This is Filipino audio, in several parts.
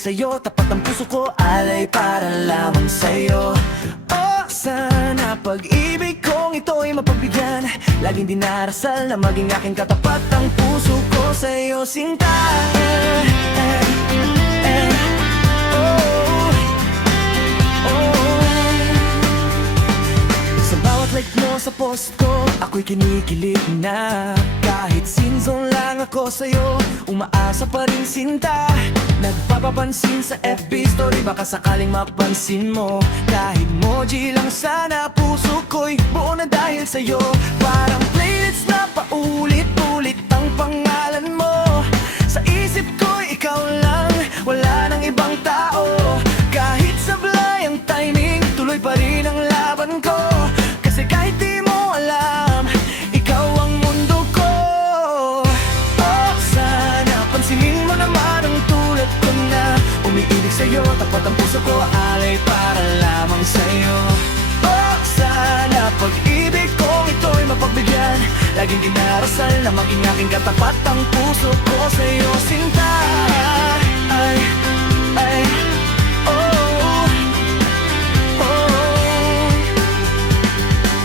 sa'yo, tapat ang puso ko, alay para lamang sa'yo. Oh, sana pag-ibig kong ito'y mapagbigyan, laging dinarasal na maging aking katapat ang puso ko sa'yo, sinta. Sa bawat like mo sa post ko, ako'y kinikilig na. Kahit sinzon lang ako sa'yo, umaasa pa rin sinta. Nagpapapansin sa FB story, baka sakaling mapansin mo. Kahit emoji lang sana, puso ko'y buo na dahil sa'yo. Parang playlist na paulit-ulit ang pangalan mo. Sa isip ko'y ikaw lang, wala nang ibang tao. Kahit sablay ang timing, tuloy pa rin ang laban ko. Kasi kahit di mo alam, ikaw ang mundo ko. Oh, sana pansinin mo naman ang tulad ko na umiibig sa'yo, tapat ang puso ko, alay para lamang sa'yo. Oh, sana pag-ibig kong ito'y mapagbigyan, laging dinarasal na maging aking katapat ang puso ko sa'yo, sinta. Ay, ay, oh, oh.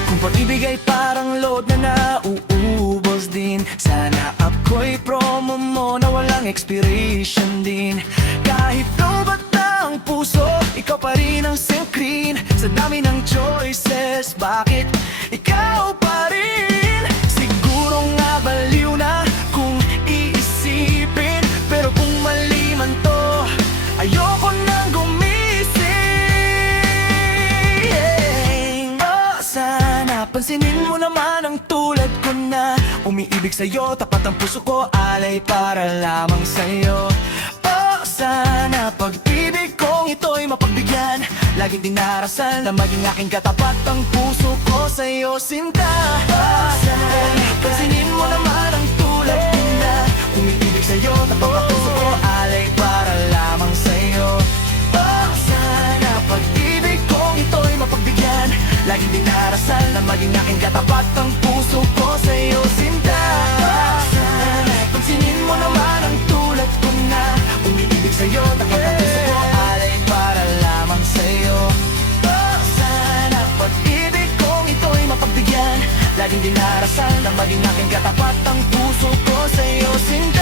Kung pag-ibig ay parang load na nauubos din, sana ako'y promo mo na walang expiration din. Kahit lobat na ang puso, ikaw pa rin ang screen. Sa dami ng choices, bakit ikaw pa rin? Siguro nga baliw na kung iisipin, pero kung mali man to, ayoko nang gumising. Oh, sana pansinin mo naman ang tulad ko na umiibig sa'yo, tapat ang puso ko, alay para lamang sa'yo. Oh, sana pag-ibig kong ito'y mapagbigyan, laging dinarasal na maging aking katapat ang puso ko sa'yo, sinta. Oh, sana pansinin mo naman ang tulad ko na umiibig sa'yo, tapat ang puso ko, alay para lamang sa'yo. Oh, sana pag-ibig kong ito'y mapagbigyan, laging dinarasal na maging aking katapat ang puso ko sa'yo, sinta. Oh, sana pansinin mo naman ang tulad ko na umiibig sa'yo, tapat ang puso ko, alay para lamang sa'yo. Oh, sana pag-ibig kong ito'y mapagbigyan, laging dinarasal na maging aking katapat ang puso ko sa'yo, sinta.